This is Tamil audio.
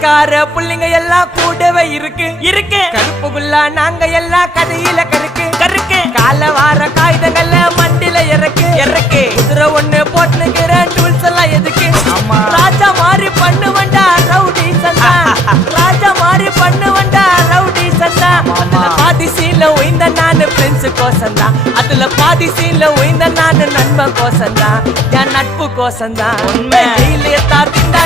போலீஸ்கார புள்ளிங்க எல்லாம் கூடவே இருக்கு கருப்புக்குள்ள நாங்க எல்லாம் கதையில கருக்கு கால வார காகிதங்கள்ல மண்டில இறக்கு குதிரை ஒண்ணு போட்டுக்கிற டூல்ஸ் எல்லாம் எதுக்கு ராஜா மாதிரி பண்ணுவண்டா ரவுடி சந்தா ராஜா மாதிரி பண்ணுவண்டா ரவுடி சந்தா பாதி சீன்ல உயிந்த நானு ஃப்ரெண்ட்ஸ் கோசந்தா அதுல பாதி சீன்ல உயிந்த நானு நண்பன் கோசந்தா என் நட்பு கோசந்தா உண்மை தாத்திண்டா